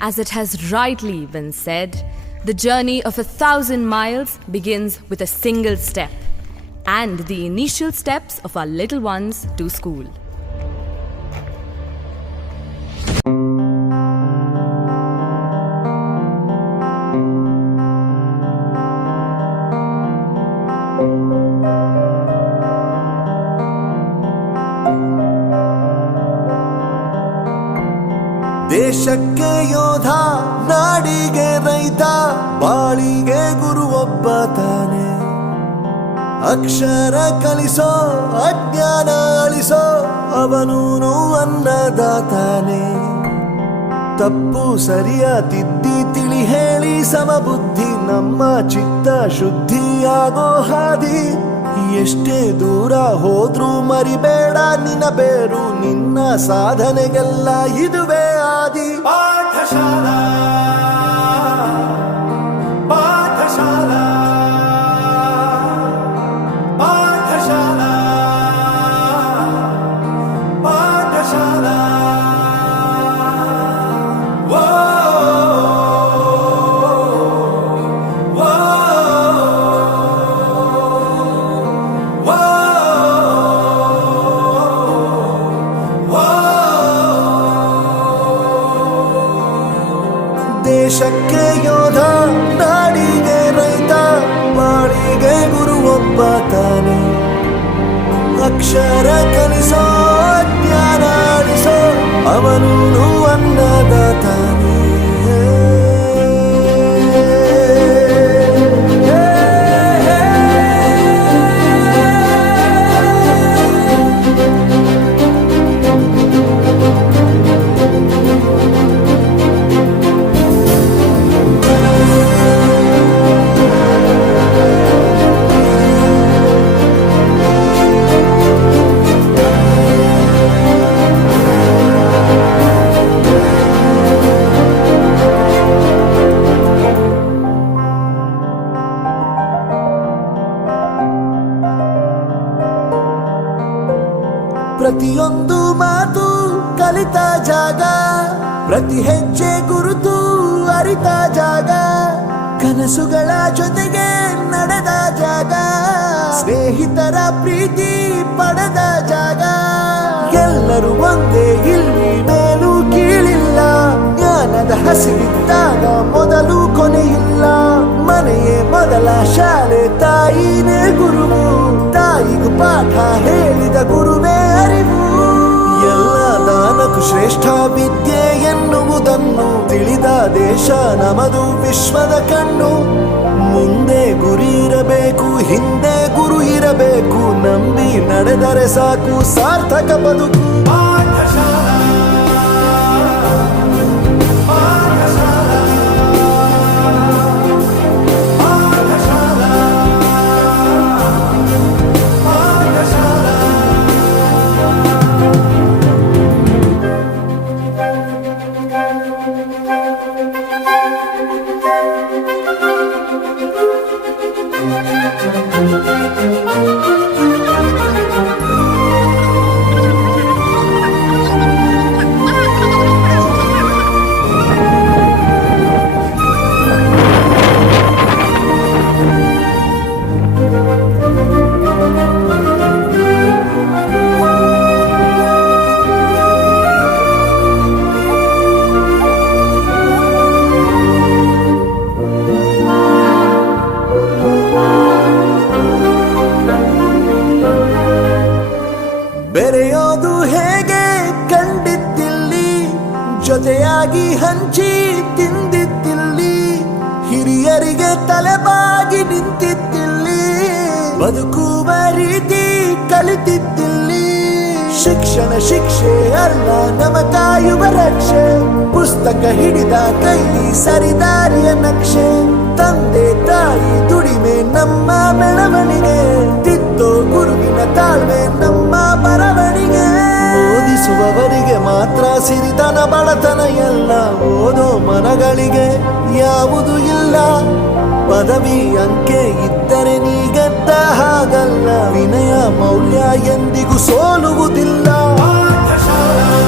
As it has rightly been said, the journey of 1,000 miles begins with a single step, and the initial steps of our little ones to school. ದೇಶಕ್ಕೆ ಯೋಧ, ನಾಡಿಗೆ ರೈತ, ಬಾಳಿಗೆ ಗುರು ಒಬ್ಬ ತಾನೆ. ಅಕ್ಷರ ಕಲಿಸೋ, ಅಜ್ಞಾನ ಅಳಿಸೋ, ಅವನೂನು ಅನ್ನದಾತಾನೆ. ತಪ್ಪು ಸರಿಯ ತಿದ್ದಿ ತಿಳಿ ಹೇಳಿ ಸಮಬುದ್ಧಿ, ನಮ್ಮ ಚಿತ್ತ ಶುದ್ಧಿಯಾಗೋ ಹಾದಿ. ಎಷ್ಟೇ ದೂರ ಹೋದ್ರೂ ಮರಿಬೇಡ ನಿನ್ನ ಬೇರು, ನಿನ್ನ ಸಾಧನೆಗೆಲ್ಲ ಇದುವೇ ಆದಿ. ಪಾಠಶಾಲಾ ಪಾಠಶಾಲಾ ಪಾಠಶಾಲಾ ಪಾಠಶಾಲಾ. ದೇಶಕ್ಕೆ ಯೋಧ, ನಾಡಿಗೆ ರೈತ, ಬಾಳಿಗೆ ಗುರು ಒಬ್ಬ ತಾನೆ. ಅಕ್ಷರ ಕಲಿಸೋ, ಜ್ಞಾನ ಅಳಿಸೋ, ಅವನೂನು ಅನ್ನದಾತಾನೆ. ಪ್ರತಿಯೊಂದು ಮಾತು ಕಲಿತ ಜಾಗ, ಪ್ರತಿ ಹೆಜ್ಜೆ ಗುರುತು ಅರಿತ ಜಾಗ, ಕನಸುಗಳ ಜೊತೆಗೆ ನಡೆದ ಜಾಗ, ಸ್ನೇಹಿತರ ಪ್ರೀತಿ ಪಡೆದ ಜಾಗ. ಎಲ್ಲರೂ ಒಂದೇ, ಇಲ್ಲಿ ಮೇಲೂ ಕೀಳಿಲ್ಲ, ಜ್ಞಾನದ ಹಸಿವಿದ್ದಾಗ ಮೊದಲು ಕೊನೆಯಿಲ್ಲ. ಮನೆಯೇ ಮೊದಲ ಶಾಲೆ, ತಾಯಿನೇ ಗುರುವು, ತಾಯಿಗೂ ಪಾಠ ಹೇಳಿದ ಗುರುವೇ ಅರಿವು. ಎಲ್ಲ ದಾನಕ್ಕೂ ಶ್ರೇಷ್ಠ ವಿದ್ಯೆ ಎನ್ನುವುದನ್ನು ತಿಳಿದ ದೇಶ ನಮದು, ವಿಶ್ವದ ಕಣ್ಣು. ಮುಂದೆ ಗುರಿ ಇರಬೇಕು, ಹಿಂದೆ ಗುರು ಇರಬೇಕು, ನಂಬಿ ನಡೆದರೆ ಸಾಕು ಸಾರ್ಥಕ ಬದುಕು. ಬೆರೆಯೋದು ಹೇಗೆ ಕಂಡಿದ್ದಿಲ್ಲಿ, ಜೊತೆಯಾಗಿ ಹಂಚಿ ತಿಂದಿದ್ದಿಲ್ಲಿ, ಹಿರಿಯರಿಗೆ ತಲೆಬಾಗಿ ನಿಂತಿದ್ದಿಲ್ಲಿ, ಬದುಕುವ ರೀತಿ ಕಲಿತಿದ್ದಿಲ್ಲಿ. ಶಿಕ್ಷಣ ಶಿಕ್ಷೆ ಅಲ್ಲ, ನಮ ಕಾಯುವ ರಕ್ಷೆ, ಪುಸ್ತಕ ಹಿಡಿದ ಕೈಲಿ ಸರಿದಾರಿಯ ನಕ್ಷೆ. ತಂದೆ ತಾಯಿ ದುಡಿಮೆ ನಮ್ಮ ಬೆಳವಣಿಗೆ, ತಿದ್ದೋ ಗುರುವಿನ ತಾಳ್ಮೆ ನಮ್ಮ ಬರವಣಿಗೆ. ಓದಿಸುವವರಿಗೆ ಮಾತ್ರ ಸಿರಿತನ ಬಡತನ ಎಲ್ಲ, ಓದೋ ಮನಗಳಿಗೆ ಯಾವುದು ಇಲ್ಲ. ಪದವಿ ಅಂಕೆ ಇದ್ದರೆ ನೀಗೆದ್ದ ಹಾಗಲ್ಲ, ವಿನಯ ಮೌಲ್ಯ ಎಂದಿಗೂ ಸೋಲುವುದಿಲ್ಲ. ಪಾಠಶಾಲಾ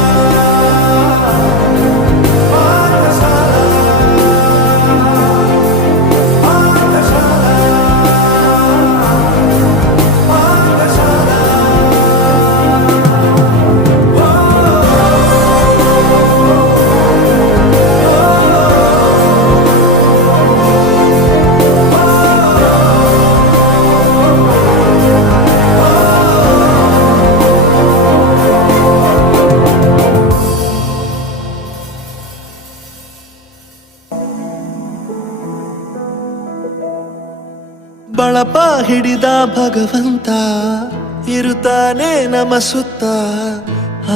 ಬಳಪ ಹಿಡಿದ ಭಗವಂತ ಇರುತ್ತಾನೆ ನಮ ಸುತ್ತ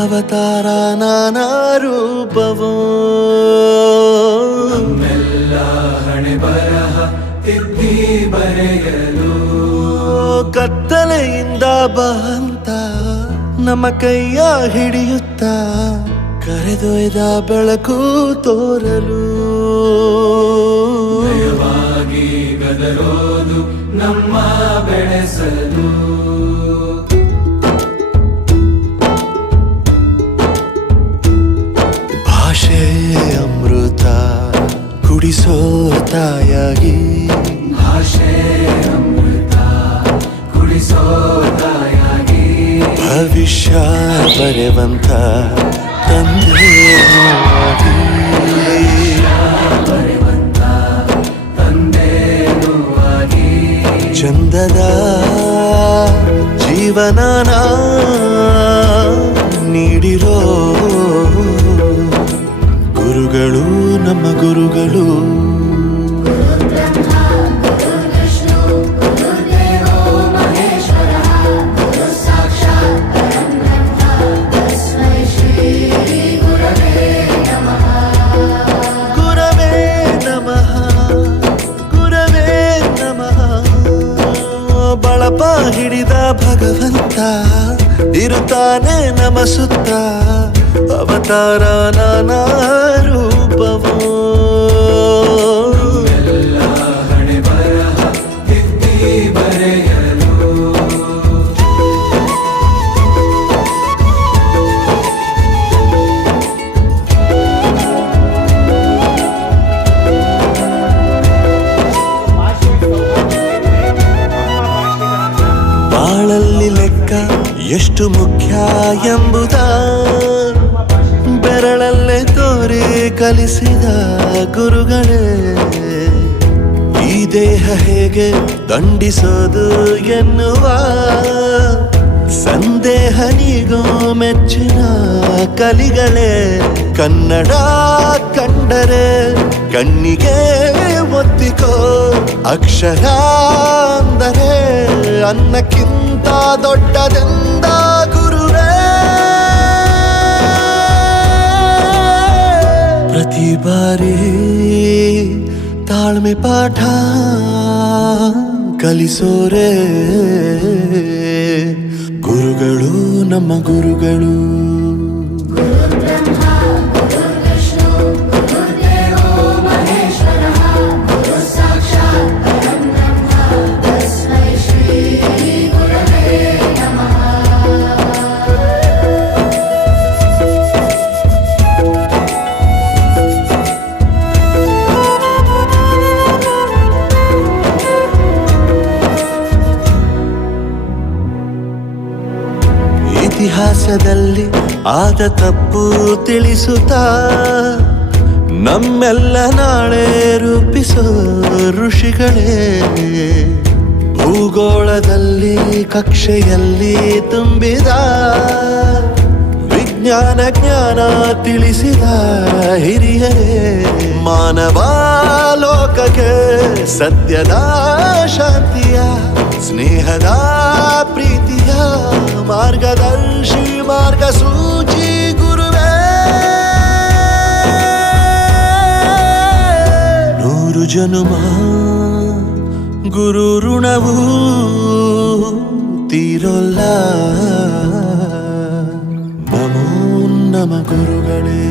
ಅವತಾರ ನಾನಾ ರೂಪವೋ ಹಣೆ ಬರಹ ತಿದ್ದಿ ಬರೆಯಲು ಕತ್ತಲೆಯಿಂದ ಬಂತ ನಮ್ಮ ಕೈಯ ಹಿಡಿಯುತ್ತ ಕರೆದೊಯ್ದ ಬೆಳಕು ತೋರಲು ಭಯವಾಗಿ ಗದರೋದು ನಮ್ಮ ಬೆಳೆಸಲು ಭಾಷೆ ಅಮೃತ ಕುಡಿಸೋ ತಾಯಾಗಿ ಭಾಷೆ ಅಮೃತ ಕುಡಿಸೋ ತಾಯಾಗಿ ಭವಿಷ್ಯ ಬರೆವಂತ ತಂದೆ ಬರೆವಂತ ತಂದೆನೂ ಆಗಿ ಚಂದದ ಜೀವನನ ನೀಡಿರೋ ಗುರುಗಳು ನಮ್ಮ ಗುರುಗಳು ಬಳಪ ಹಿಡಿದ ಭಗವಂತ ಇರುತ್ತಾನೆ ನಮ ಸುತ್ತ ಅವತಾರ ನಾನಾ ರೂಪವೋ ಹಣೆ ಬರಹ ತಿದ್ದಿ ಬರೆಯಲು ಬಾಳಲ್ಲಿ ಲೆಕ್ಕ ಎಷ್ಟು ಮುಖ್ಯ ಎಂಬುದ ಬೆರಳಲ್ಲೇ ತೋರಿ ಕಲಿಸಿದ ಗುರುಗಳೇ ಈ ದೇಹ ಹೇಗೆ ದಂಡಿಸೋದು ಎನ್ನುವ ಸಂದೇಹ ನೀಗೋ ಮೆಚ್ಚಿನ ಕಲಿಗಳೇ ಕನ್ನಡ ಕಂಡರೆ ಕಣ್ಣಿಗೆ ಒತ್ತಿಕೋ ಅಕ್ಷರ ಅಂದರೆ ಅನ್ನಕ್ಕಿಂತ ದೊಡ್ಡದೆಂದ ಗುರುವೇ ಪ್ರತಿ ಬಾರಿ ತಾಳ್ಮೆ ಪಾಠ ಕಲಿಸೋರೆ ಗುರುಗಳು ನಮ್ಮ ಗುರುಗಳು ಇತಿಹಾಸದಲ್ಲಿ ಆದ ತಪ್ಪು ತಿಳಿಸುತ್ತಾ ನಮ್ಮೆಲ್ಲ ನಾಳೆ ರೂಪಿಸೋ ಋಷಿಗಳೇ ಭೂಗೋಳದಲ್ಲಿ ಕಕ್ಷೆಯಲ್ಲಿ ತುಂಬಿದ ವಿಜ್ಞಾನ ಜ್ಞಾನ ತಿಳಿಸಿದ ಹಿರಿಯರೇ ಮಾನವ ಲೋಕಕ್ಕೆ ಸತ್ಯದ ಶಾಂತಿಯ ಸ್ನೇಹದ ಪ್ರೀತಿಯ ಮಾರ್ಗದರ್ಶಿ ಮಾರ್ಗಸೂಚಿ ಗುರುವೇ ನೂರು ಜನುಮ ಗುರು ಋಣವು ತೀರೋಲ್ಲ ನಮೋ ನಮ ಗುರುಗಳೇ.